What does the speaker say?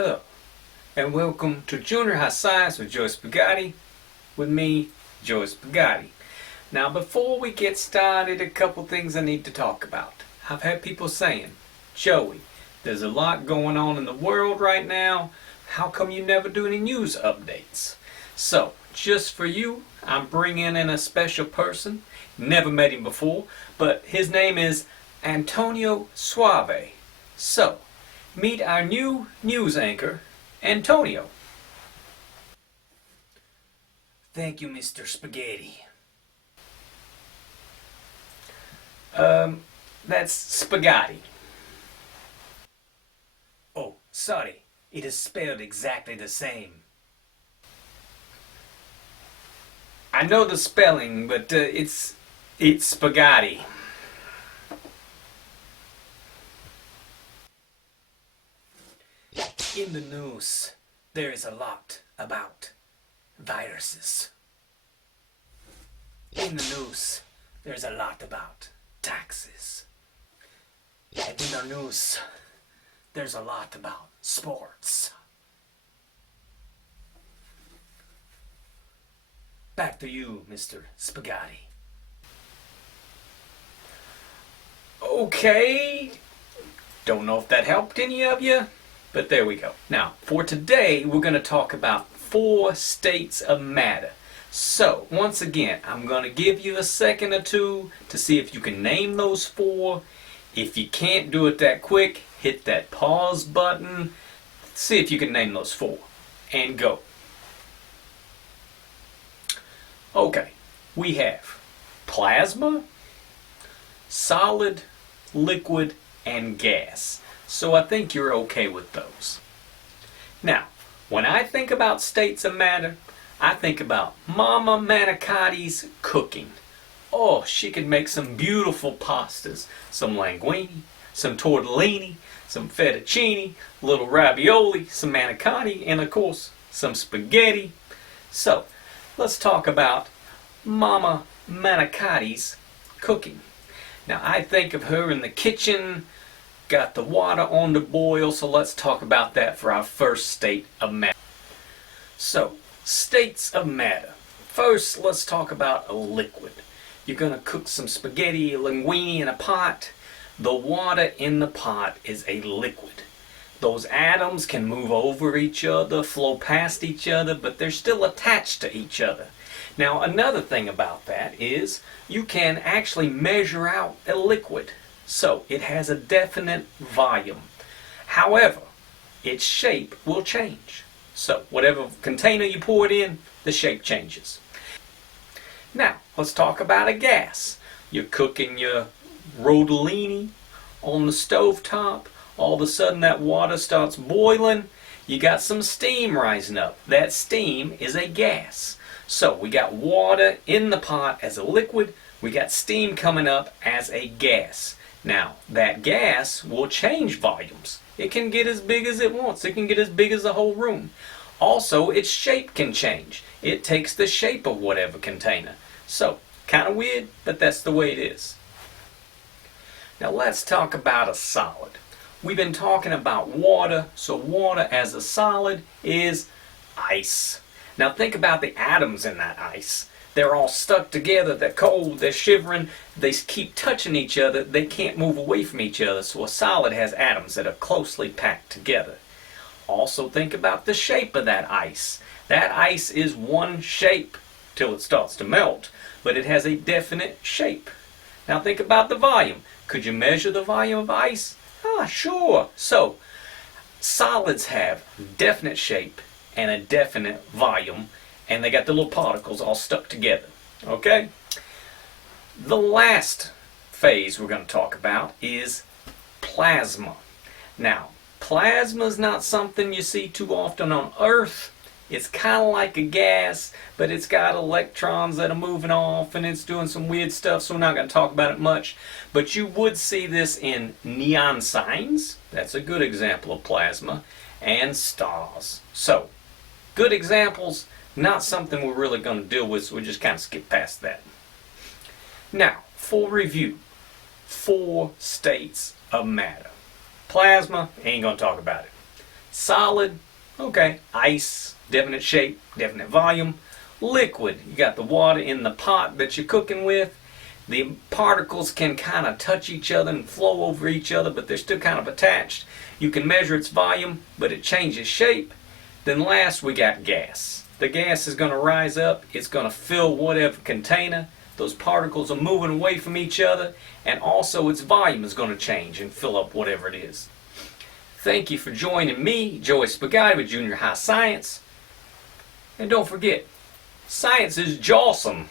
Hello, and welcome to Junior High Science with Joey Spaghetti, with me, Joey Spaghetti. Now, before we get started, a couple things I need to talk about. I've had people saying, Joey, there's a lot going on in the world right now. How come you never do any news updates? So, just for you, I'm bringing in a special person. Never met him before, but his name is Antonio Suave. So, meet our new news anchor, Antonio. Thank you, Mr. Spaghetti. That's spaghetti. Oh, sorry. It is spelled exactly the same. I know the spelling, but it's spaghetti. In the news, there is a lot about viruses. In the news, there's a lot about taxes. And in the news, there's a lot about sports. Back to you, Mr. Spaghetti. Okay. Don't know if that helped any of you, but there we go. Now, for today, we're going to talk about 4 states of matter. So, once again, I'm going to give you a second or two to see if you can name those 4. If you can't do it that quick, hit that pause button. See if you can name those 4. And go. Okay, we have plasma, solid, liquid, and gas. So I think you're okay with those. Now, when I think about states of matter, I think about Mama Manicotti's cooking. Oh, she could make some beautiful pastas. Some linguine, some tortellini, some fettuccine, little ravioli, some manicotti, and of course, some spaghetti. So, let's talk about Mama Manicotti's cooking. Now, I think of her in the kitchen, got the water on the boil, so let's talk about that for our first state of matter. So, states of matter. First, let's talk about a liquid. You're going to cook some spaghetti linguine in a pot. The water in the pot is a liquid. Those atoms can move over each other, flow past each other, but they're still attached to each other. Now, another thing about that is you can actually measure out a liquid. So, it has a definite volume. However, its shape will change. So, whatever container you pour it in, the shape changes. Now, let's talk about a gas. You're cooking your rodellini on the stove top. All of a sudden that water starts boiling. You got some steam rising up. That steam is a gas. So we got water in the pot as a liquid. We got steam coming up as a gas. Now, that gas will change volumes. It can get as big as it wants. It can get as big as the whole room. Also, its shape can change. It takes the shape of whatever container. So, kind of weird, but that's the way it is. Now let's talk about a solid. We've been talking about water, so water as a solid is ice. Now think about the atoms in that ice. They're all stuck together, they're cold, they're shivering, they keep touching each other, they can't move away from each other, so a solid has atoms that are closely packed together. Also think about the shape of that ice. That ice is one shape till it starts to melt, but it has a definite shape. Now think about the volume. Could you measure the volume of ice? Sure. So, solids have definite shape and a definite volume, and they got the little particles all stuck together. Okay? The last phase we're going to talk about is plasma. Now, plasma is not something you see too often on Earth. It's kind of like a gas, but it's got electrons that are moving off and it's doing some weird stuff, so we're not going to talk about it much. But you would see this in neon signs. That's a good example of plasma. And stars. So, good examples, not something we're really going to deal with, so we'll just kind of skip past that. Now, for review, 4 states of matter. Plasma, ain't going to talk about it. Solid, okay, ice, definite shape, definite volume. Liquid, you got the water in the pot that you're cooking with. The particles can kind of touch each other and flow over each other, but they're still kind of attached. You can measure its volume, but it changes shape. Then last, we got gas. The gas is going to rise up. It's going to fill whatever container. Those particles are moving away from each other, and also its volume is going to change and fill up whatever it is. Thank you for joining me, Joey Spaghetti, with Junior High Science. And don't forget, science is jawsome.